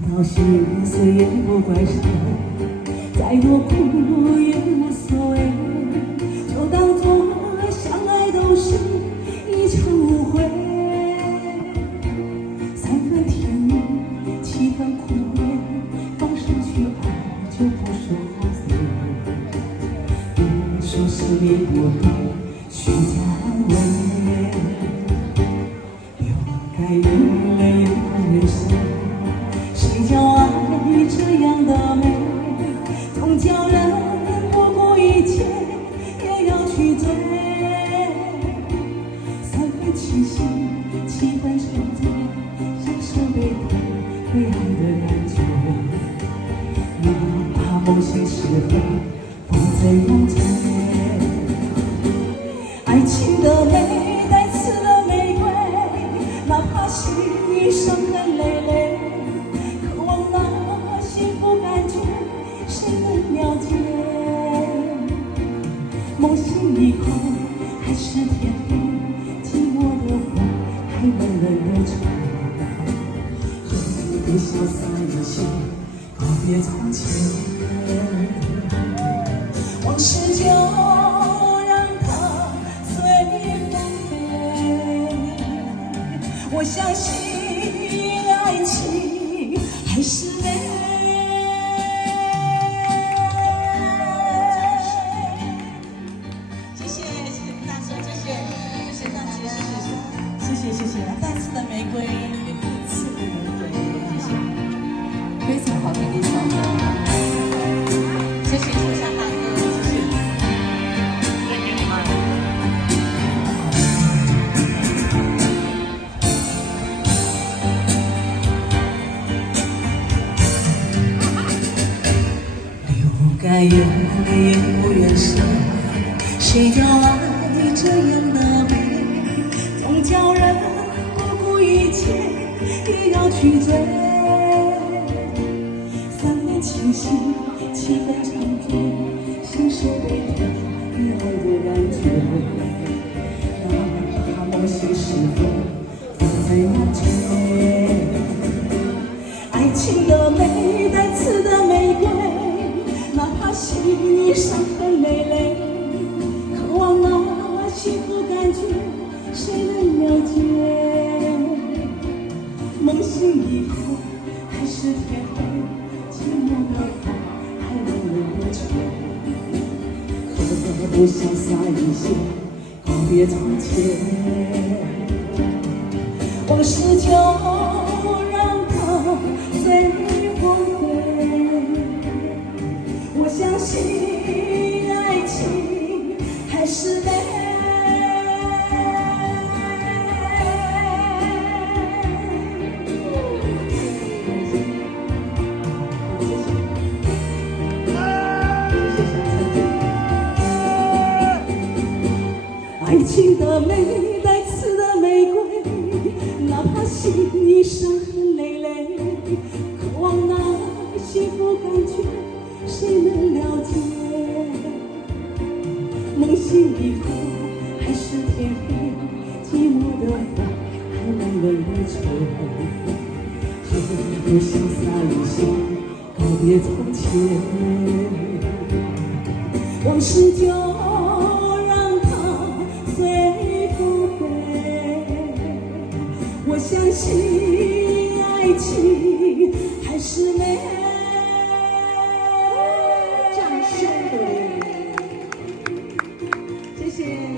到心碎也不怪谁，再多苦也无所谓，就当作相爱都是一场误会。3分甜蜜，7分苦恋，放手去爱就不说后悔。别说是你不对，虚假安慰，流干眼泪也不忍心。谁叫爱这样的美，总叫人不顾一切也要去追。3分清醒，7分沉醉，享受被爱的感觉。哪怕梦醒时分不再要追，爱情的美带刺的玫瑰，哪怕心里伤痕累累。谁能了解？梦醒以后还是天黑，寂寞的风还冷冷的吹。何不潇洒一些，告别从前。往事就让它随风飞。我相信爱情还是美。谢谢，带刺的玫瑰，刺的玫瑰，谢谢，非常好听的一首歌，谢谢秋香大哥，谢谢。流干眼泪也不愿舍，谁叫爱这样的美？总叫人不顾一切也要去追。3分清醒，7分沉醉，享受被爱的感觉。哪怕梦醒时分不再难追。爱情的美带刺的玫瑰，哪怕心里伤痕累累，渴望那幸福感觉。谁能了解？梦醒以后还是天黑，寂寞的风还冷冷的吹。何不潇洒一些，告别从前。往事就让它随风飞。我相信爱情还是美。爱情的美带刺的玫瑰，哪怕心里伤痕累累，渴望那幸福感觉，谁能了解？梦醒以后还是天黑，寂寞的风还冷冷的吹。何不潇洒一些，告别从前。往事就随风飞，我相信爱情还是美。掌声鼓励，谢谢。